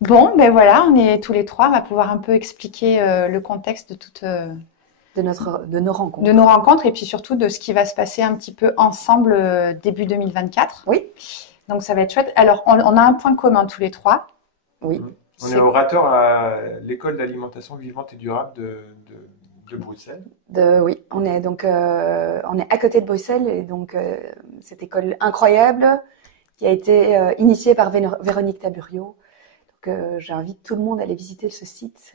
Bon, ben voilà, on est tous les trois. On va pouvoir un peu expliquer le contexte De nos de rencontres. nos rencontres et puis surtout de ce qui va se passer un petit peu ensemble début 2024. Oui, Donc ça va être chouette. Alors, on a un point commun tous les trois. oui, Mm. On est C'est orateur à l'école d'alimentation vivante et durable de Bruxelles. oui. On est à côté de Bruxelles et donc cette école incroyable qui a été initiée par Véronique Taburio. Donc j'invite tout le monde à aller visiter ce site.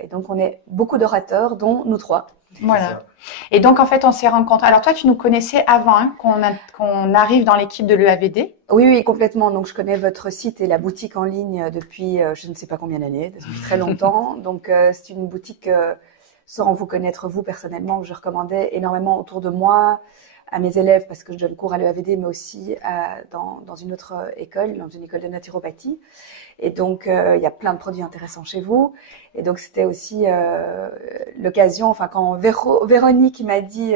Et donc on est beaucoup d'orateurs, dont nous trois. Voilà. Et donc, en fait, on s'est rencontrés. Alors, toi, tu nous connaissais avant qu'on arrive dans l'équipe de l'EAVD. Oui, oui, complètement. Donc je connais votre site et la boutique en ligne depuis je ne sais pas combien d'années, depuis très longtemps. Donc c'est une boutique sans vous connaître vous personnellement que je recommandais énormément autour de moi, à mes élèves parce que je donne cours à l'EAVD, mais aussi dans une autre école, dans une école de naturopathie. Et donc il y a plein de produits intéressants chez vous. Et donc c'était aussi l'occasion, enfin quand Véronique m'a dit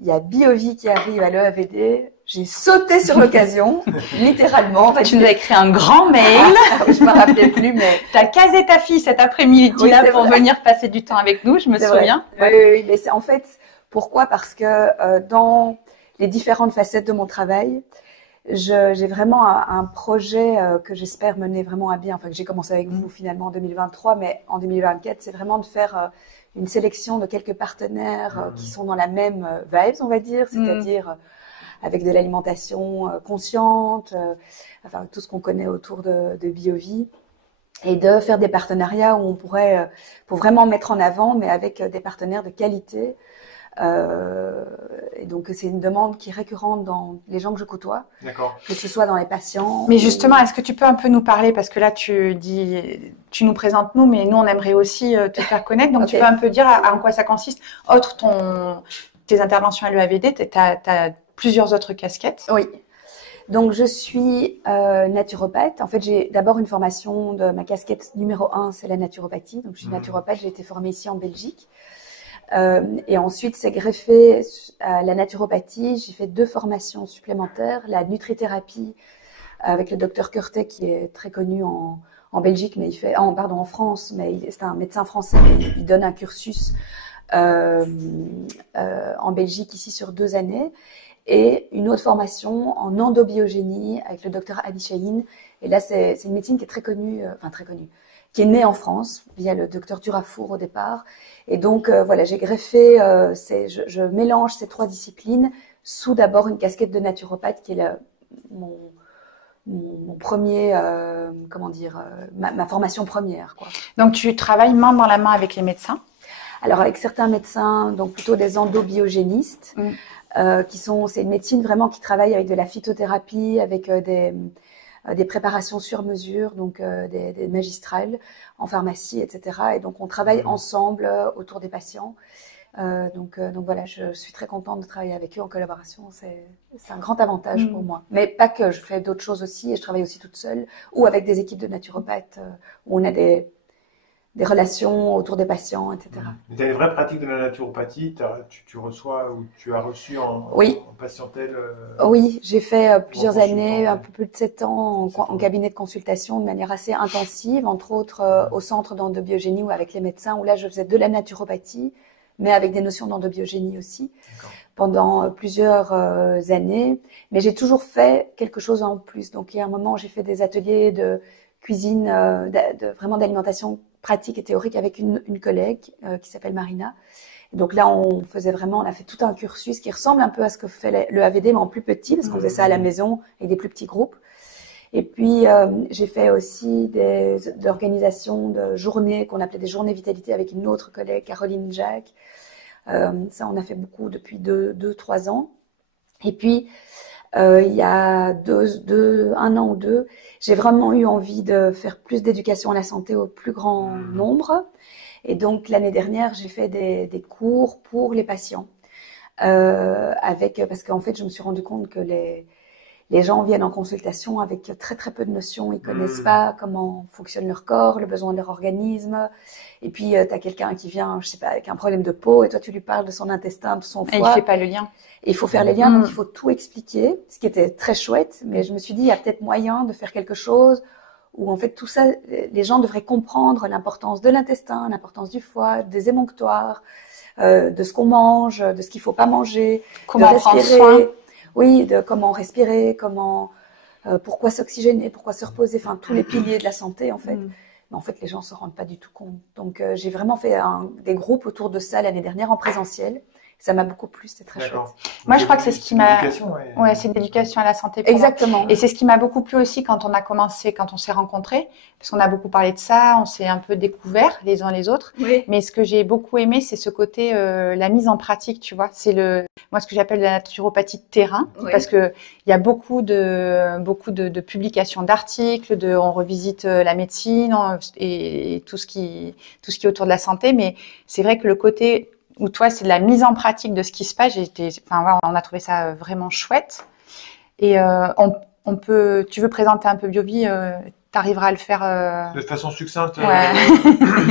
il y a BioVie qui arrive à l'EAVD, j'ai sauté sur l'occasion, littéralement. Tu nous as écrit un grand mail. Je me rappelais plus, mais Tu as casé ta fille cet après-midi Oui, là c'est pour vrai. venir passer du temps avec nous, je me C'est souviens. vrai. Oui, oui, oui, mais c'est en fait pourquoi? Parce que dans les différentes facettes de mon travail, j'ai vraiment un projet que j'espère mener vraiment à bien. Enfin, que j'ai commencé avec vous finalement en 2023, mais en 2024, c'est vraiment de faire une sélection de quelques partenaires qui sont dans la même vibes, on va dire, c'est-à-dire avec de l'alimentation consciente, enfin tout ce qu'on connaît autour de BioVie, et de faire des partenariats où on pourrait, pour vraiment mettre en avant, mais avec des partenaires de qualité. Et donc c'est une demande qui est récurrente dans les gens que je côtoie, D'accord. que ce soit dans les patients. Mais justement, est-ce que tu peux un peu nous parler, parce que là tu nous présentes nous, mais nous on aimerait aussi te faire connaître. Donc Ok. tu peux un peu dire en quoi ça consiste. Autre tes interventions à l'EAVD, t'as plusieurs autres casquettes. Oui. Donc je suis naturopathe. En fait, j'ai d'abord une formation de ma casquette numéro 1, c'est la naturopathie. Donc je suis naturopathe, j'ai été formée ici en Belgique. Et ensuite, c'est greffé à la naturopathie. J'ai fait 2 formations supplémentaires, la nutrithérapie avec le docteur Curtet qui est très connu en Belgique, mais en France, mais c'est un médecin français, mais il donne un cursus en Belgique ici sur 2 années. Et une autre formation en endobiogénie avec le docteur Adi Chahine. Et là, c'est une médecine qui est très connue, qui est née en France via le docteur Durafour au départ. Et donc, voilà, j'ai greffé, je mélange ces 3 disciplines sous d'abord une casquette de naturopathe qui est mon premier, ma formation première, quoi. Donc tu travailles main dans la main avec les médecins. Alors avec certains médecins, donc plutôt des endobiogénistes, c'est une médecine vraiment qui travaille avec de la phytothérapie, avec des préparations sur mesure, donc des magistrales en pharmacie, etc. Et donc on travaille ensemble autour des patients. Donc voilà, je suis très contente de travailler avec eux en collaboration. C'est un grand avantage pour moi. Mais pas que, je fais d'autres choses aussi et je travaille aussi toute seule ou avec des équipes de naturopathes où on a des relations autour des patients, etc. Tu as une vraie pratique de la naturopathie, tu reçois ou tu as reçu Oui. en patientèle Oui, j'ai fait plusieurs consultant, années, ouais. un peu plus de 7 ans en cabinet de consultation de manière assez intensive, entre autres au centre d'endobiogénie ou avec les médecins, où là je faisais de la naturopathie, mais avec des notions d'endobiogénie aussi, pendant plusieurs années. Mais j'ai toujours fait quelque chose en plus. Donc il y a un moment, j'ai fait des ateliers de cuisine, vraiment d'alimentation pratique et théorique avec une collègue qui s'appelle Marina. Et donc là, on a fait tout un cursus qui ressemble un peu à ce que fait le AVD, mais en plus petit, parce qu'on faisait ça à la maison avec des plus petits groupes. Et puis, j'ai fait aussi des organisations de journées qu'on appelait des journées vitalité avec une autre collègue, Caroline Jacques. Ça, on a fait beaucoup depuis 3 ans. Et puis, il y a 1 an ou 2, j'ai vraiment eu envie de faire plus d'éducation à la santé au plus grand nombre. Et donc, l'année dernière, j'ai fait des cours pour les patients. Parce qu'en fait, je me suis rendu compte que les gens viennent en consultation avec très très peu de notions. Ils connaissent pas comment fonctionne leur corps, le besoin de leur organisme. Et puis, tu as quelqu'un qui vient, je sais pas, avec un problème de peau, et toi, tu lui parles de son intestin, de son foie. Et il fait pas le lien. Et il faut faire les liens, donc il faut tout expliquer, ce qui était très chouette. Mais je me suis dit, il y a peut-être moyen de faire quelque chose où en fait tout ça, les gens devraient comprendre l'importance de l'intestin, l'importance du foie, des émonctoires, de ce qu'on mange, de ce qu'il faut pas manger, Comment de prendre respirer, soin. oui, de comment respirer, pourquoi s'oxygéner, pourquoi se reposer, enfin tous les piliers de la santé en fait. Mais en fait, les gens se rendent pas du tout compte. Donc, j'ai vraiment fait des groupes autour de ça l'année dernière en présentiel. Ça m'a beaucoup plu, c'était très chouette. D'accord. Moi, Donc, je crois que c'est ce qui m'a. l'éducation, ouais. Ouais, c'est l'éducation à la santé pour moi. Exactement. Et c'est ce qui m'a beaucoup plu aussi quand on a commencé, quand on s'est rencontrés, parce qu'on a beaucoup parlé de ça, on s'est un peu découverts les uns les autres. Oui. Mais ce que j'ai beaucoup aimé, c'est ce côté, la mise en pratique, tu vois. C'est moi, ce que j'appelle la naturopathie de terrain, Oui. parce que il y a beaucoup de publications d'articles, on revisite la médecine et tout ce qui est autour de la santé. Mais c'est vrai que le côté où toi, c'est de la mise en pratique de ce qui se passe. Enfin, voilà, on a trouvé ça vraiment chouette. Et tu veux présenter un peu BioVie, tu arriveras à le faire. De façon succincte, Ouais.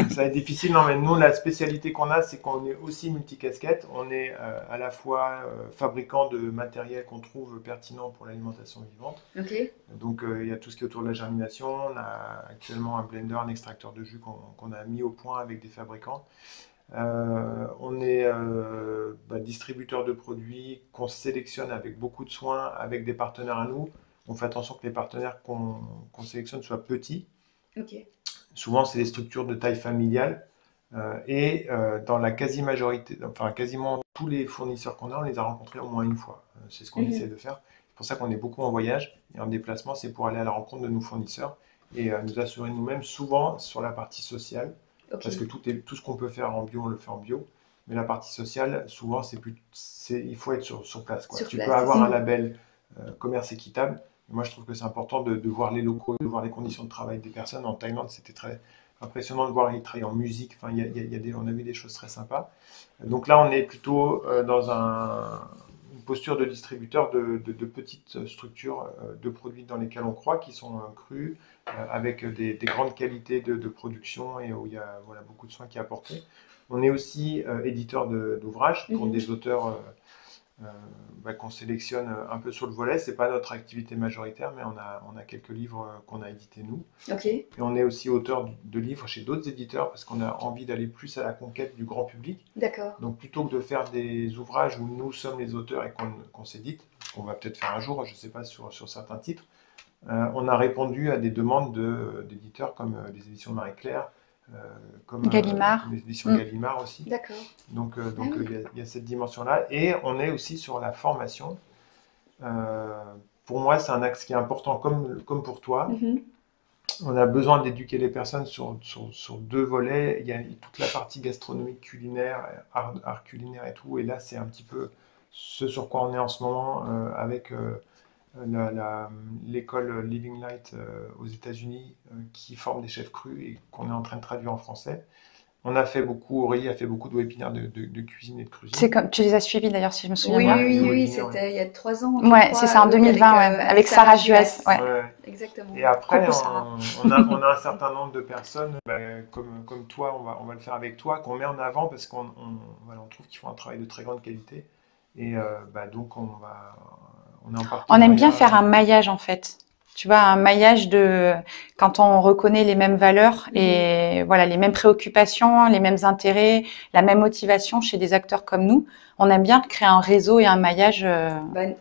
ça va être difficile. Non, mais nous, la spécialité qu'on a, c'est qu'on est aussi multicasquette. On est à la fois fabricant de matériel qu'on trouve pertinent pour l'alimentation vivante. Ok. Donc, il y a tout ce qui est autour de la germination. On a actuellement un blender, un extracteur de jus qu'on a mis au point avec des fabricants. On est distributeur de produits qu'on sélectionne avec beaucoup de soin, avec des partenaires à nous. On fait attention que les partenaires qu'on sélectionne soient petits. Okay. Souvent, c'est des structures de taille familiale. Dans la quasi-majorité, enfin quasiment tous les fournisseurs qu'on a, on les a rencontrés au moins une fois. C'est ce qu'on essaie de faire. C'est pour ça qu'on est beaucoup en voyage et en déplacement, c'est pour aller à la rencontre de nos fournisseurs et nous assurer nous-mêmes souvent sur la partie sociale. Okay. Parce que tout ce qu'on peut faire en bio, on le fait en bio. Mais la partie sociale, souvent, il faut être sur place, quoi. Tu peux avoir un label commerce équitable. Moi, je trouve que c'est important de voir les locaux, de voir les conditions de travail des personnes. En Thaïlande, c'était très impressionnant de voir ils travaillent en musique. Enfin, on a vu des choses très sympas. Donc là, on est plutôt dans une posture de distributeur de petites structures de produits dans lesquels on croit, qui sont crus, avec des grandes qualités de production et où il y a beaucoup de soins qui est apporté. On est aussi éditeur d'ouvrages pour des auteurs qu'on sélectionne un peu sur le volet. Ce n'est pas notre activité majoritaire, mais on a quelques livres qu'on a édités nous. Okay. Et on est aussi auteur de livres chez d'autres éditeurs parce qu'on a envie d'aller plus à la conquête du grand public. D'accord. Donc plutôt que de faire des ouvrages où nous sommes les auteurs et qu'on s'édite, ce qu'on va peut-être faire un jour, je ne sais pas, sur certains titres, on a répondu à des demandes d'éditeurs comme les éditions Marie-Claire, comme Gallimard. les éditions Gallimard aussi. D'accord. Donc il y a cette dimension-là. Et on est aussi sur la formation. Pour moi, c'est un axe qui est important, comme pour toi. On a besoin d'éduquer les personnes sur deux volets. Il y a toute la partie gastronomique, culinaire, art culinaire et tout. Et là, c'est un petit peu ce sur quoi on est en ce moment avec l'école Living Light aux États-Unis qui forme des chefs crus et qu'on est en train de traduire en français. On a fait beaucoup, Aurélie a fait beaucoup de webinaires de cuisine et de cuisine. C'est comme tu les as suivis d'ailleurs, si je me souviens bien. Oui, c'était il y a 3 ans. Ouais, c'est ça, en 2020, avec Sarah Juès. Ouais. Exactement. Et après, on a un certain nombre de personnes, comme toi, on va le faire avec toi, qu'on met en avant parce qu'on trouve qu'ils font un travail de très grande qualité. Et donc, on est en partenariat. On aime bien faire un maillage en fait. Tu vois, un maillage quand on reconnaît les mêmes valeurs et voilà, les mêmes préoccupations, les mêmes intérêts, la même motivation chez des acteurs comme nous. On aime bien créer un réseau et un maillage.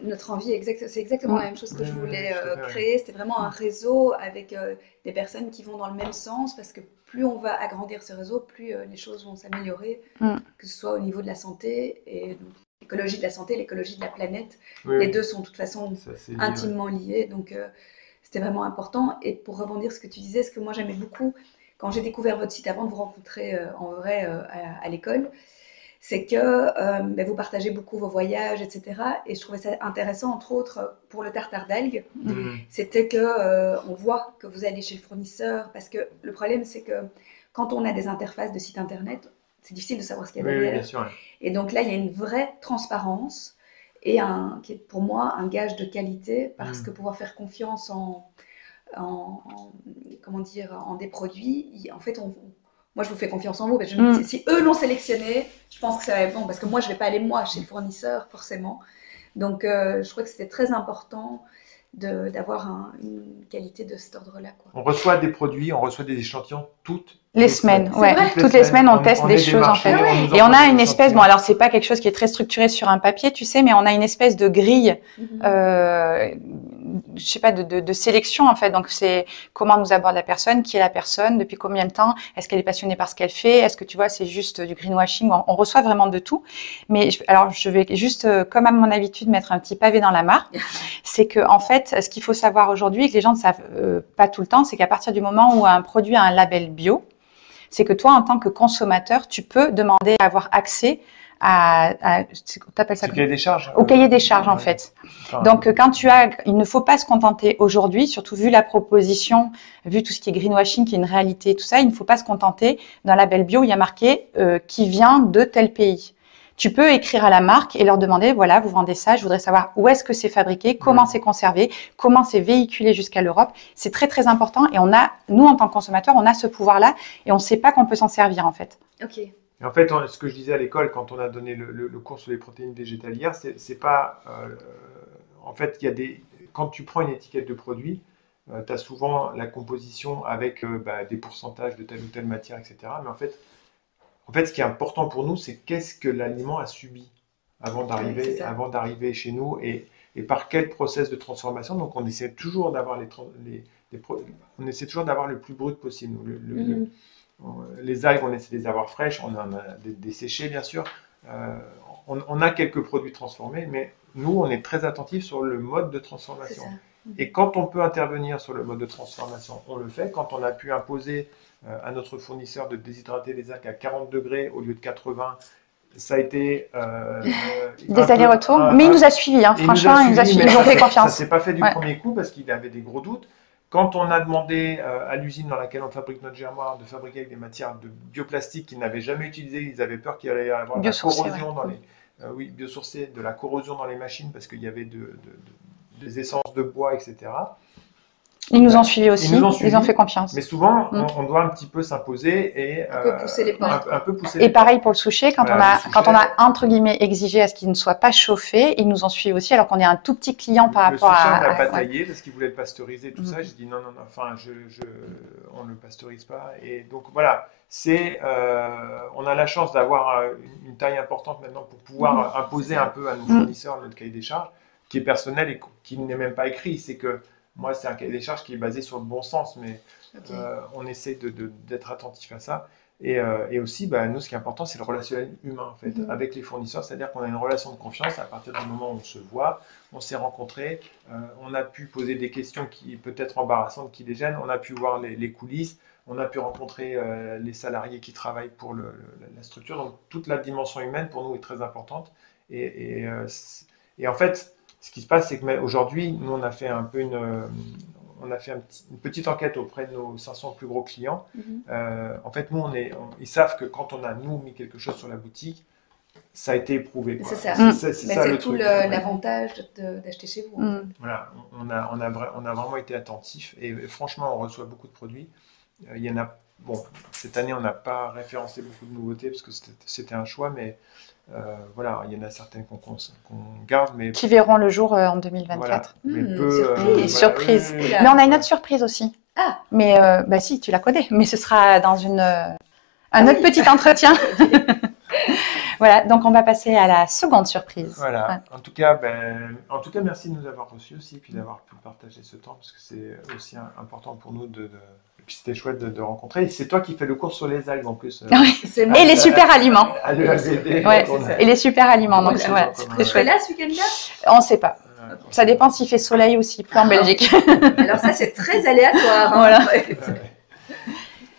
Notre envie, c'est exactement la même chose que je voulais créer. C'était vraiment un réseau avec des personnes qui vont dans le même sens parce que plus on va agrandir ce réseau, plus les choses vont s'améliorer, que ce soit au niveau de la santé et donc, l'écologie de la santé, l'écologie de la planète. Les deux sont de toute façon intimement liés. Donc, c'était vraiment important. Et pour rebondir sur ce que tu disais, ce que moi j'aimais beaucoup quand j'ai découvert votre site avant de vous rencontrer en vrai à l'école, c'est que vous partagez beaucoup vos voyages, etc. Et je trouvais ça intéressant, entre autres, pour le tartare d'algues. C'était qu'on voit que vous allez chez le fournisseur. Parce que le problème, c'est que quand on a des interfaces de site internet, c'est difficile de savoir ce qu'il y a derrière. Oui, bien sûr. Et donc là, il y a une vraie transparence et qui est pour moi un gage de qualité parce que pouvoir faire confiance en des produits, en fait, moi je vous fais confiance en vous. Parce que si eux l'ont sélectionné, je pense que ça va être bon parce que moi je ne vais pas aller chez le fournisseur forcément. Donc je crois que c'était très important d'avoir une qualité de cet ordre-là. On reçoit des produits, on reçoit des échantillons toutes les semaines. C'est vrai. Toutes les semaines, on teste des choses en fait. Et on a une espèce, bon alors c'est pas quelque chose qui est très structuré sur un papier, tu sais, mais on a une espèce de grille, je sais pas, de sélection en fait. Donc c'est comment nous aborde la personne, qui est la personne, depuis combien de temps, est-ce qu'elle est passionnée par ce qu'elle fait, est-ce que tu vois, c'est juste du greenwashing, on reçoit vraiment de tout. Mais alors je vais juste, comme à mon habitude, mettre un petit pavé dans la mare. C'est que en fait, ce qu'il faut savoir aujourd'hui et que les gens ne savent pas tout le temps, c'est qu'à partir du moment où un produit a un label bio, c'est que toi, en tant que consommateur, tu peux demander à avoir accès t'appelles ça au cahier des charges. Au cahier des charges, en fait. Enfin, donc, il ne faut pas se contenter aujourd'hui, surtout vu la proposition, vu tout ce qui est greenwashing, qui est une réalité, tout ça, il ne faut pas se contenter d'un label bio où il y a marqué qui vient de tel pays. Tu peux écrire à la marque et leur demander, voilà, vous vendez ça, je voudrais savoir où est-ce que c'est fabriqué, comment c'est conservé, comment c'est véhiculé jusqu'à l'Europe. C'est très, très important et nous, en tant que consommateurs, on a ce pouvoir-là et on ne sait pas qu'on peut s'en servir, en fait. Ok. Et en fait, ce que je disais à l'école, quand on a donné le cours sur les protéines végétales hier, c'est pas... en fait, quand tu prends une étiquette de produit, tu as souvent la composition avec des pourcentages de telle ou telle matière, etc. Mais en fait, ce qui est important pour nous, c'est qu'est-ce que l'aliment a subi avant d'arriver chez nous et par quel process de transformation. Donc, on essaie toujours d'avoir on essaie toujours d'avoir le plus brut possible. Les algues, on essaie de les avoir fraîches, on en a des séchées, bien sûr. On a quelques produits transformés, mais nous, on est très attentifs sur le mode de transformation. Et quand on peut intervenir sur le mode de transformation, on le fait. Quand on a pu imposer à notre fournisseur de déshydrater les algues à 40 degrés au lieu de 80, ça a été des allers-retours, mais il nous a suivis, hein, franchement, ils nous ont fait confiance. Ça ne s'est pas fait du premier coup parce qu'il avait des gros doutes. Quand on a demandé à l'usine dans laquelle on fabrique notre germoire de fabriquer avec des matières de bioplastique qu'ils n'avaient jamais utilisées, ils avaient peur qu'il allait y avoir de la corrosion dans les biosourcés, de la corrosion dans les machines parce qu'il y avait des essences de bois, etc. Ils nous ont suivis aussi, ils ont fait confiance. Mais souvent, on doit un petit peu s'imposer et un peu pousser les portes. Et pareil pour le souchet, quand on a entre guillemets exigé à ce qu'il ne soit pas chauffé, ils nous ont suivis aussi, alors qu'on est un tout petit client par rapport à. Le souchet, on n'a pas taillé parce qu'ils voulaient le pasteuriser, tout ça. J'ai dit non, enfin, on ne le pasteurise pas. Et donc voilà, on a la chance d'avoir une taille importante maintenant pour pouvoir imposer un peu à nos fournisseurs notre cahier des charges, qui est personnel et qui n'est même pas écrit. C'est que moi, c'est un cahier des charges qui est basé sur le bon sens, mais on essaie d'être attentif à ça. Et aussi, nous, ce qui est important, c'est le relationnel humain, en fait, avec les fournisseurs. C'est-à-dire qu'on a une relation de confiance à partir du moment où on se voit, on s'est rencontrés, on a pu poser des questions qui peut-être embarrassantes, qui les gênent, on a pu voir les coulisses, on a pu rencontrer les salariés qui travaillent pour la structure. Donc, toute la dimension humaine, pour nous, est très importante. Et en fait, ce qui se passe, c'est qu'aujourd'hui, nous, on a fait un peu une petite enquête auprès de nos 500 plus gros clients. En fait, nous, ils savent que quand on a, nous, mis quelque chose sur la boutique, ça a été éprouvé. C'est ça. C'est tout l'avantage d'acheter chez vous. Voilà, on a vraiment été attentifs et franchement, on reçoit beaucoup de produits. Il y en a, cette année, on n'a pas référencé beaucoup de nouveautés parce que c'était un choix, mais voilà, il y en a certaines qu'on garde, mais qui verront le jour en 2024. Voilà, surprise. Mais on a une autre surprise aussi. Ah. Mais si, tu la connais, mais ce sera dans un autre petit entretien. Voilà, donc on va passer à la seconde surprise. Voilà. Ouais. En tout cas, merci de nous avoir reçus aussi, et puis d'avoir pu partager ce temps, parce que c'est aussi important pour nous et puis c'était chouette de rencontrer. Et c'est toi qui fais le cours sur les algues en plus. Oui. Et les super aliments. Et les super aliments. Donc voilà, c'est très chouette. Là, ce week-end-là ? On ne sait pas. Ça dépend s'il fait soleil ou s'il pleut en Belgique. Alors ça, c'est très aléatoire. Voilà. Hein.